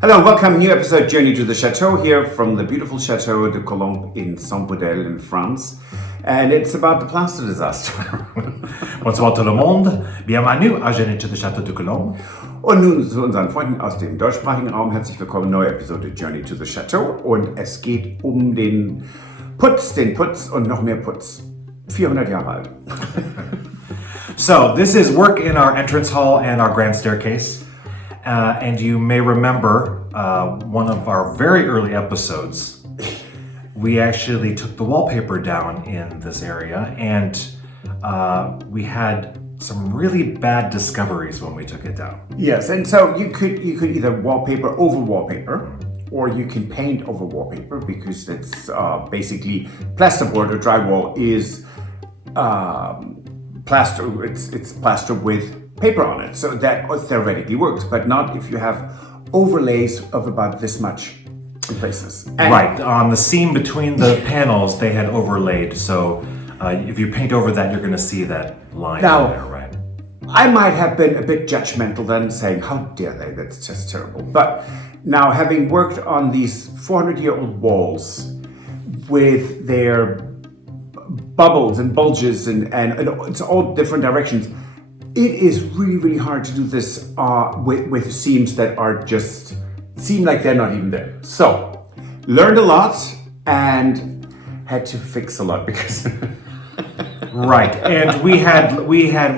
Hello, welcome. New episode, Journey to the Chateau, here from the beautiful Château de Saint-Germain-des-Prés in France. And it's about the Plaster disaster. Bonsoir tout le monde. Bienvenue à Journey to the Château de Cologne. Und nun zu unseren Freunden aus dem deutschsprachigen Raum. Herzlich willkommen, neue Episode Journey to the Chateau. Und es geht um den Putz und noch mehr Putz. 400 Jahre alt. So, this is work in our entrance hall and our grand staircase. And you may remember one of our very early episodes, we actually took the wallpaper down in this area, and we had some really bad discoveries when we took it down. Yes, and so you could either wallpaper over wallpaper, or you can paint over wallpaper, because it's basically plasterboard or drywall is plaster. It's plaster with paper on it, so that theoretically works, but not if you have overlays of about this much in places. And right, on the seam between the panels, they had overlaid, so if you paint over that, you're going to see that line now, there, right? I might have been a bit judgmental then, saying, how dare they, that's just terrible. But now, having worked on these 400-year-old walls with their bubbles and bulges and it's all different directions, it is really, really hard to do this with seams that are just seem like they're not even there. So, learned a lot and had to fix a lot because. Right, and we had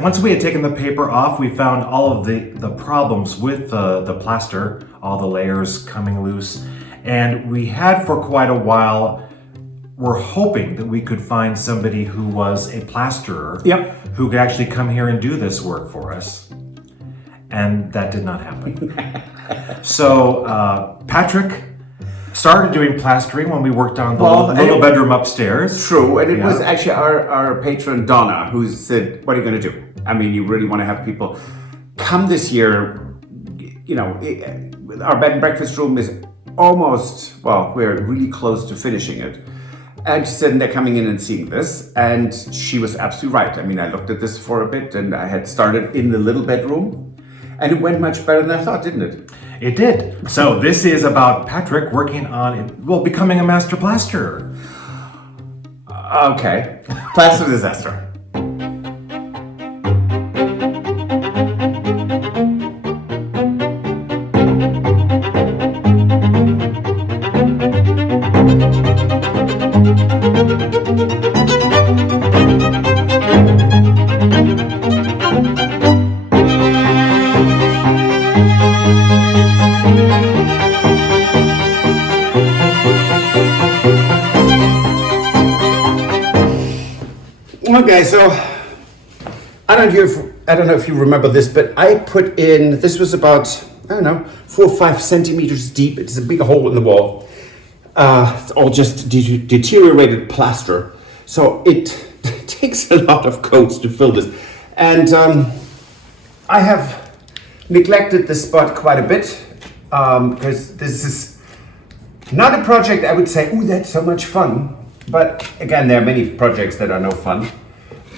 once we had taken the paper off, we found all of the problems with the plaster, all the layers coming loose, and we had for quite a while. We're hoping that we could find somebody who was a plasterer, yep, who could actually come here and do this work for us. And that did not happen. So Patrick started doing plastering when we worked on the little bedroom upstairs. True, and it was actually our patron Donna who said, what are you going to do? I mean, you really want to have people come this year. You know, our bed and breakfast room is almost, well, we're really close to finishing it. And she said, they're coming in and seeing this. And she was absolutely right. I mean, I looked at this for a bit and I had started in the little bedroom. And it went much better than I thought, didn't it? It did. So this is about Patrick working on, becoming a master plasterer. Okay. Plaster disaster. Okay, so I don't know if you remember this, but I put in, this was about, 4 or 5 centimeters deep. It's a big hole in the wall. It's all just deteriorated plaster. So it takes a lot of coats to fill this. And I have neglected this spot quite a bit because this is not a project I would say, ooh, that's so much fun. But again, there are many projects that are no fun.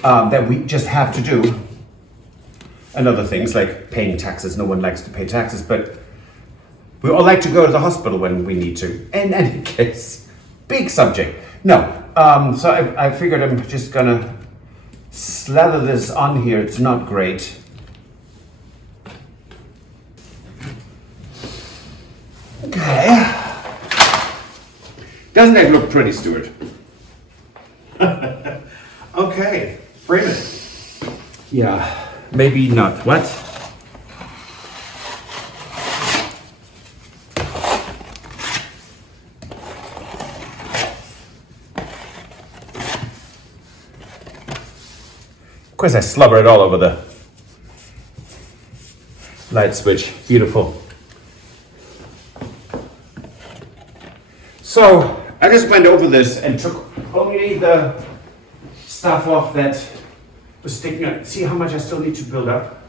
That we just have to do. And other things like paying taxes. No one likes to pay taxes, but we all like to go to the hospital when we need to. In any case, big subject. No, so I figured I'm just gonna slather this on here. It's not great. Okay. Doesn't that look pretty, Stuart? Okay. Frame it. Yeah, maybe not. What? Of course, I slobber it all over the light switch. Beautiful. So, I just went over this and took only the stuff off that was sticking out. See how much I still need to build up?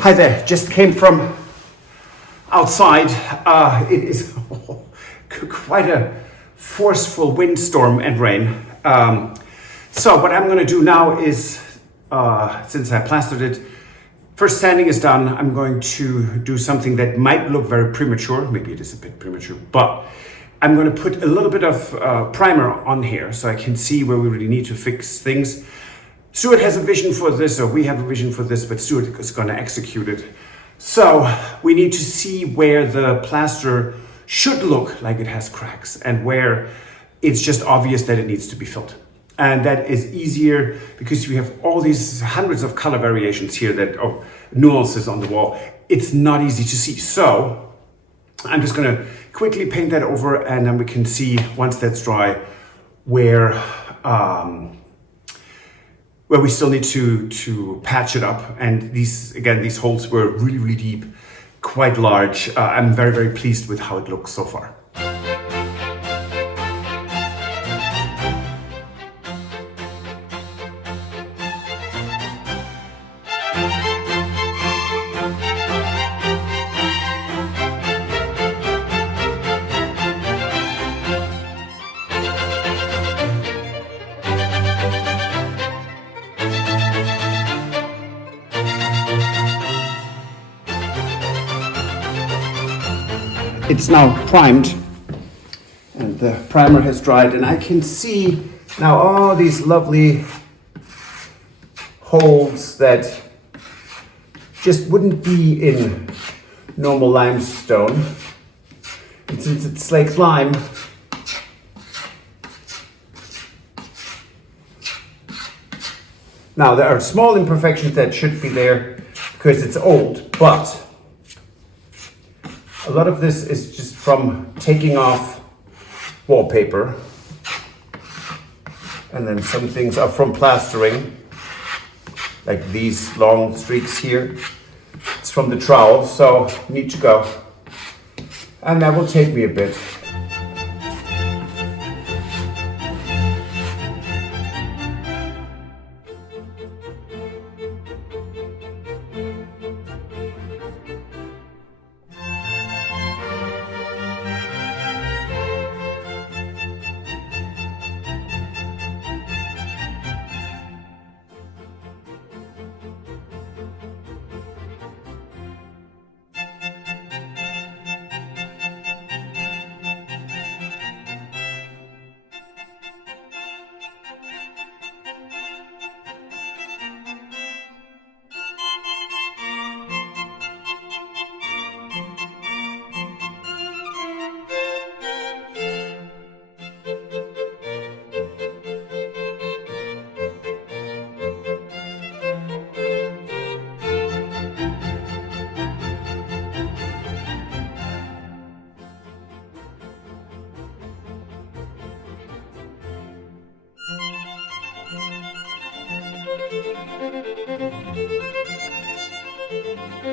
Hi there, just came from outside. It is quite a forceful windstorm and rain. So what I'm going to do now is, since I plastered it, first sanding is done. I'm going to do something that might look very premature. Maybe it is a bit premature, but I'm going to put a little bit of primer on here so I can see where we really need to fix things. Stuart has a vision for this, or we have a vision for this, but Stuart is going to execute it. So we need to see where the plaster should look like it has cracks and where it's just obvious that it needs to be filled. And that is easier because we have all these hundreds of color variations here that of nuances on the wall. It's not easy to see. So I'm just going to quickly paint that over, and then we can see once that's dry where we still need to patch it up. And these holes were really, really deep, quite large. I'm very, very pleased with how it looks so far. It's now primed and the primer has dried, and I can see now all these lovely holes that just wouldn't be in normal limestone. And since it's slaked lime, now there are small imperfections that should be there because it's old, but a lot of this is just from taking off wallpaper, and then some things are from plastering, like these long streaks here. It's from the trowel, so need to go. And that will take me a bit. I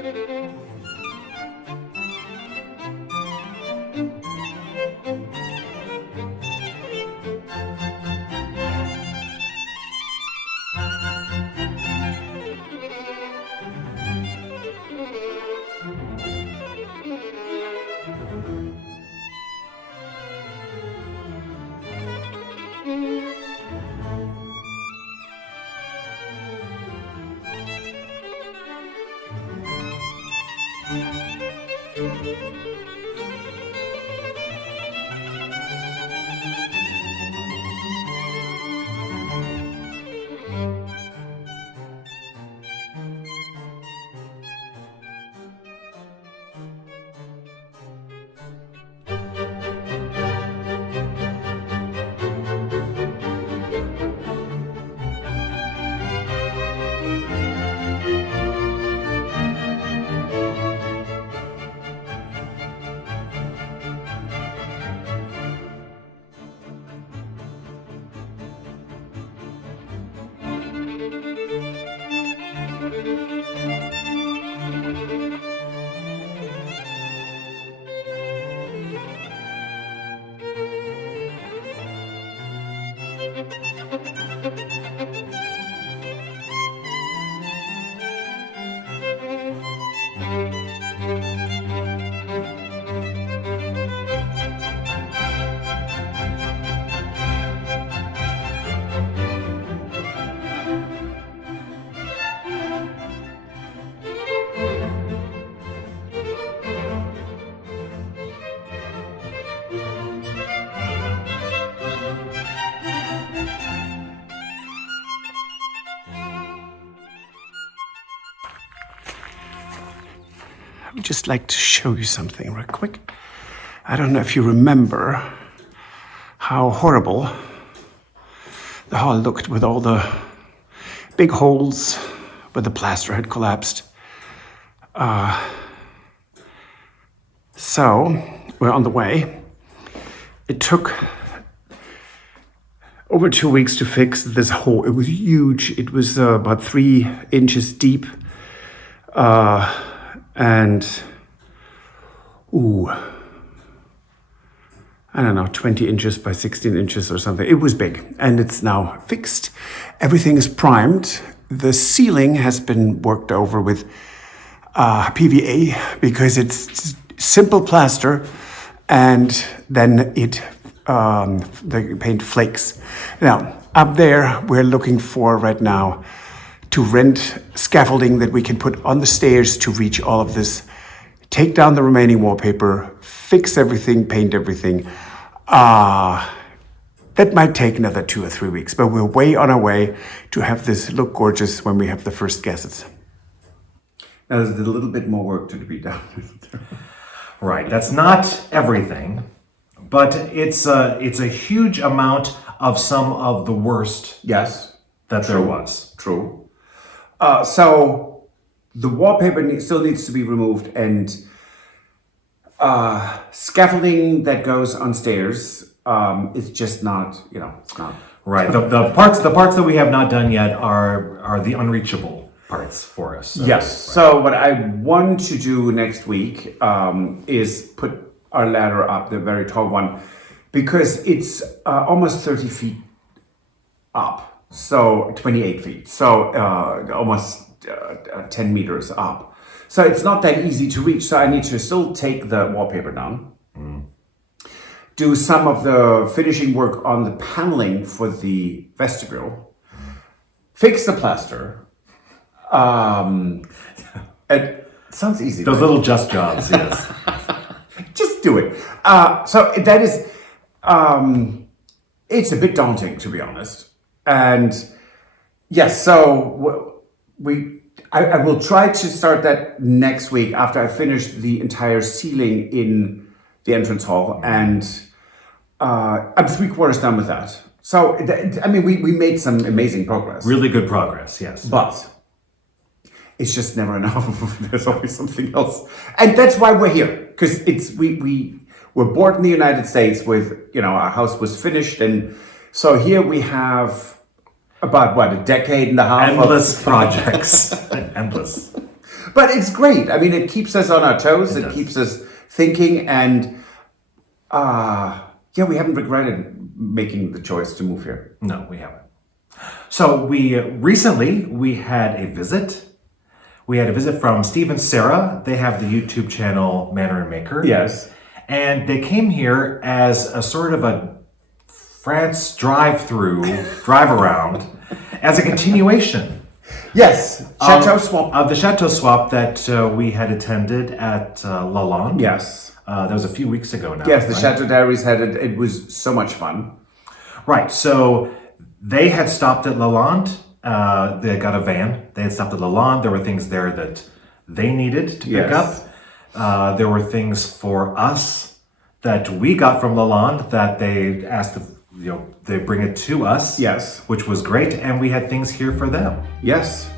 would just like to show you something real quick. I don't know if you remember how horrible the hall looked with all the big holes where the plaster had collapsed. So we're on the way. It took over 2 weeks to fix this hole. It was huge. It was about 3 inches deep. And, I don't know, 20 inches by 16 inches or something. It was big, and it's now fixed. Everything is primed. The ceiling has been worked over with PVA because it's simple plaster, and then the paint flakes. Now, up there, we're looking for right now to rent scaffolding that we can put on the stairs to reach all of this, take down the remaining wallpaper, fix everything, paint everything. That might take another 2 or 3 weeks, but we're way on our way to have this look gorgeous when we have the first guests. Now there's a little bit more work to be done. Right, that's not everything, but it's a huge amount of some of the worst Yes, that there was. true. So the wallpaper still needs to be removed, and scaffolding that goes on stairs is just not, it's not. Right. The parts that we have not done yet are the unreachable parts for us. Yes. Right. So what I want to do next week is put our ladder up, the very tall one, because it's almost 30 feet up. So 28 feet. So almost 10 meters up. So it's not that easy to reach. So I need to still take the wallpaper down. Do some of the finishing work on the paneling for the vestibule, fix the plaster. It sounds easy. Those right? little just jobs, yes. Just do it. So that is, it's a bit daunting, to be honest. And yes, so I will try to start that next week after I finish the entire ceiling in the entrance hall, and I'm 3/4 done with that. So we made some amazing progress. Really good progress, yes. But it's just never enough. There's always something else, and that's why we're here, because we're bored in the United States with our house was finished, and so here we have about a decade and a half Endless projects. Endless. But it's great. I mean, it keeps us on our toes. It does. keeps us thinking, and we haven't regretted making the choice to move here. No, we haven't. So we had a visit. We had a visit from Stephen and Sara. They have the YouTube channel Manor and Maker. Yes. And they came here as a sort of a France drive around, as a continuation. Yes. Chateau Swap. Of the Chateau Swap that we had attended at Lalande. Yes. That was a few weeks ago now. Yes, the right? Chateau Diaries had it. It was so much fun. Right. So they had stopped at Lalande. They got a van. They had stopped at Lalande. There were things there that they needed to pick up. There were things for us that we got from Lalande that they asked if they bring it to us. Yes. Which was great. And we had things here for them. Yes.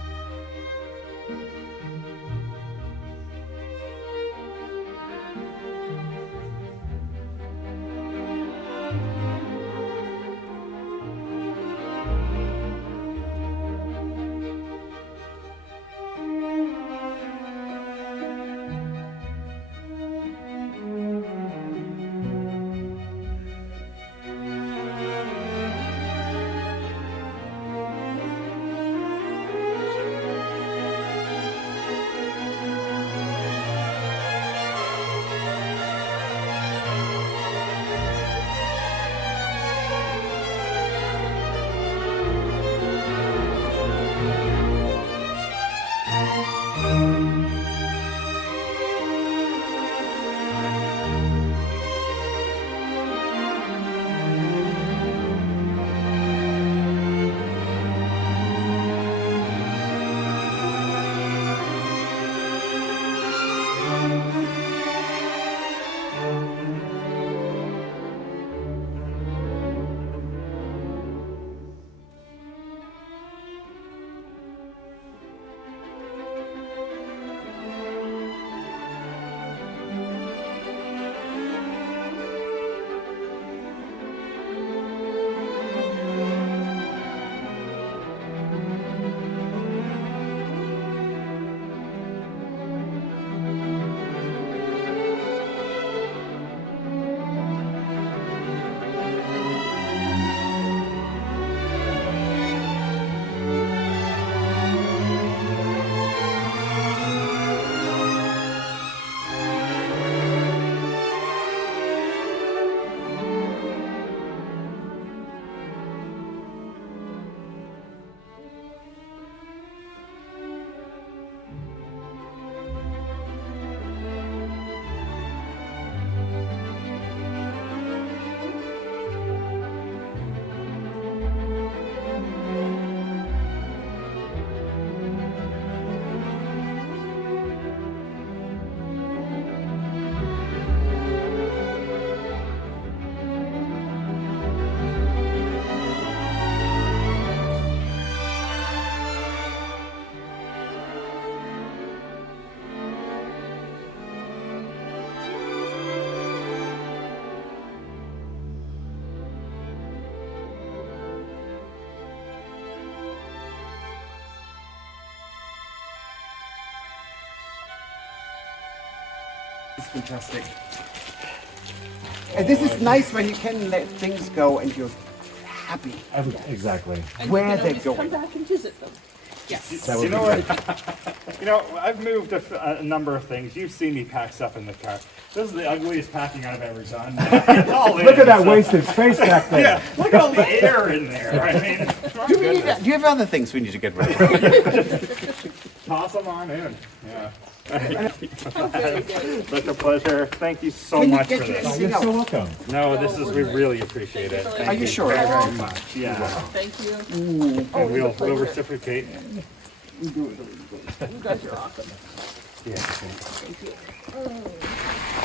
It's fantastic. And this is nice when you can let things go and you're happy Exactly. where they're Come going. back and visit them. Yes. You know what? I've moved a number of things. You've seen me pack stuff in the car. This is the ugliest packing I've ever done. It's all in, Look at that so- wasted space back there. Yeah, look at all the air in there. I mean, my Do goodness. you have other things we need to get rid of? Toss them on in. Yeah. Oh, very good. Such a pleasure. Thank you so Can you much get for your- this. You're so welcome. No, we really appreciate it. Thank Are you sure? very, very much. Yeah. Thank you. And we'll pleasure. reciprocate. You guys are awesome. Yeah. Thank you.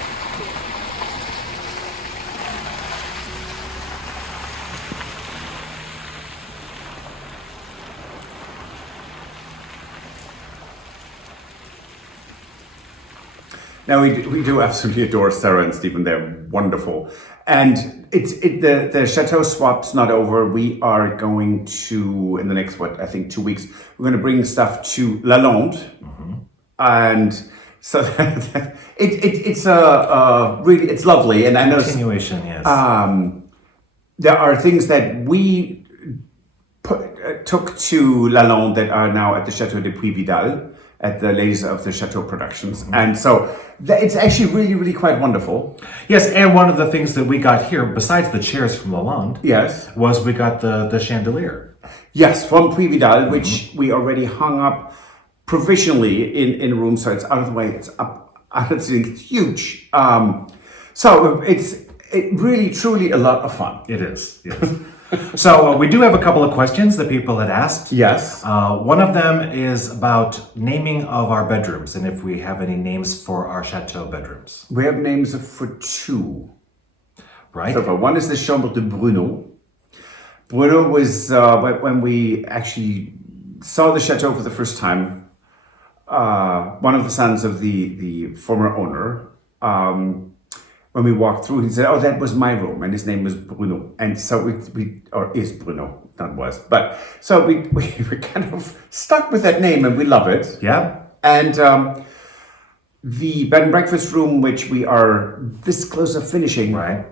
Now we do absolutely adore Sarah and Stephen. They're wonderful, and the Chateau Swap's not over. We are going to in the next 2 weeks. We're going to bring stuff to Lalande, and so it's really it's lovely. And I know Continuation, yes. there are things that we took to Lalande that are now at the Château de Vidal, at the ladies of the Château Productions. And so it's actually really, really quite wonderful. Yes, and one of the things that we got here, besides the chairs from Lalande, Yes. was we got the chandelier. Yes, from Vidal, which we already hung up provisionally in a room, so it's out of the way. It's up, it's huge. So it's really, truly a lot of fun. It is, yes. So we do have a couple of questions that people had asked. Yes. One of them is about naming of our bedrooms and if we have any names for our chateau bedrooms. We have names for two. Right? So one is the Chambre de Bruno. Bruno was, when we actually saw the chateau for the first time, one of the sons of the former owner, when we walked through, he said, "Oh, that was my room," and his name was Bruno. And so or is Bruno, not was. But so we were kind of stuck with that name, and we love it. Yeah. And the bed and breakfast room, which we are this close of finishing, Right.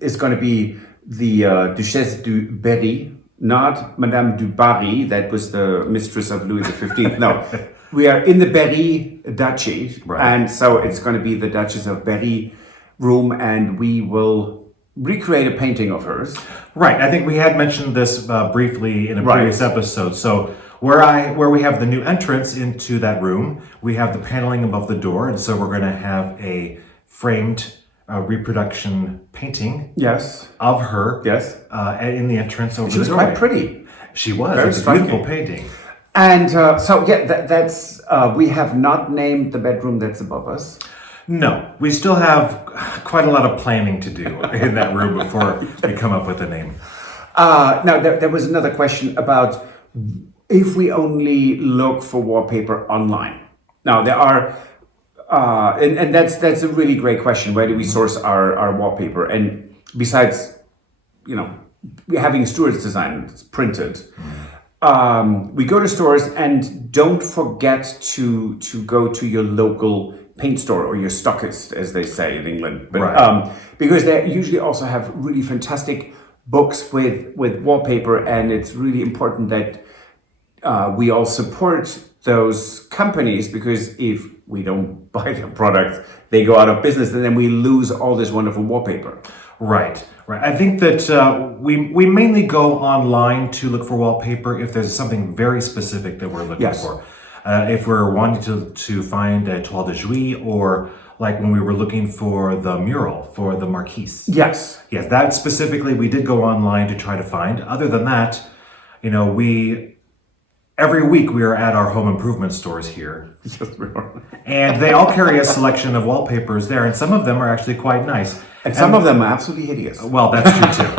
is going to be the Duchesse du Berry, not Madame du Barry, that was the mistress of Louis XV. No, we are in the Berry Duchy, Right. and so it's going to be the Duchess of Berry room, and we will recreate a painting of hers. Right. I think we had mentioned this briefly in a Right. previous episode. So where we have the new entrance into that room, we have the paneling above the door, and so we're going to have a framed reproduction painting Yes, of her. yes. In the entrance over She was the doorway. quite pretty. She was. Very It was a beautiful striking. painting. And so, yeah, that's, we have not named the bedroom that's above us. No, we still have quite a lot of planning to do in that room before we come up with a name. Now, there was another question about if we only look for wallpaper online. Now, there are, and that's a really great question. Where do we source our wallpaper? And besides, having Stuart's design, it's printed. We go to stores, and don't forget to go to your local paint store or your stockist, as they say in England. But, Right. because they usually also have really fantastic books with wallpaper, and it's really important that we all support those companies, because if we don't buy their products, they go out of business, and then we lose all this wonderful wallpaper. Right. I think that we mainly go online to look for wallpaper if there's something very specific that we're looking Yes. for. If we're wanting to find a toile de jouy, or like when we were looking for the mural for the Marquise. Yes. Yes, that specifically we did go online to try to find. Other than that, every week we are at our home improvement stores here. Yes, we are. And they all carry a selection of wallpapers there, and some of them are actually quite nice. And some of them are absolutely hideous. Well, that's true too.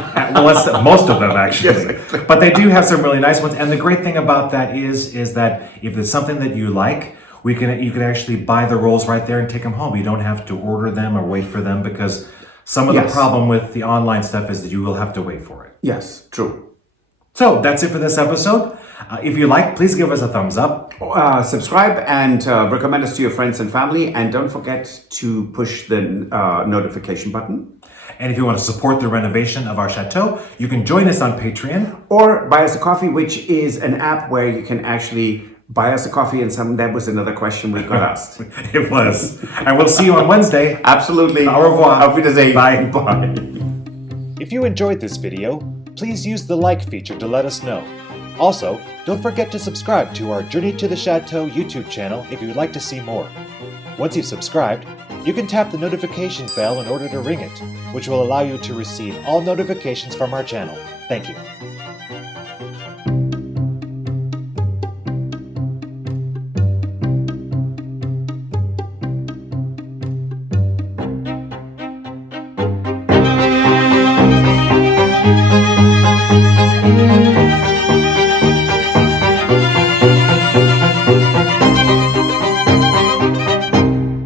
Most of them actually. Yes. But they do have some really nice ones. And the great thing about that is that if it's something that you like, you can actually buy the rolls right there and take them home. You don't have to order them or wait for them, because some of the Yes. problem with the online stuff is that you will have to wait for it. Yes, true. So that's it for this episode. If you like, please give us a thumbs up. Subscribe and recommend us to your friends and family, and don't forget to push the notification button. And if you want to support the renovation of our chateau, you can join us on Patreon. Or buy us a coffee, which is an app where you can actually buy us a coffee, and that was another question we got asked. It was. And we'll see you on Wednesday. Absolutely. Au revoir. Auf Wiedersehen. Bye. Bye. If you enjoyed this video, please use the like feature to let us know. Also, don't forget to subscribe to our Journey to the Chateau YouTube channel if you would like to see more. Once you've subscribed, you can tap the notification bell in order to ring it, which will allow you to receive all notifications from our channel. Thank you.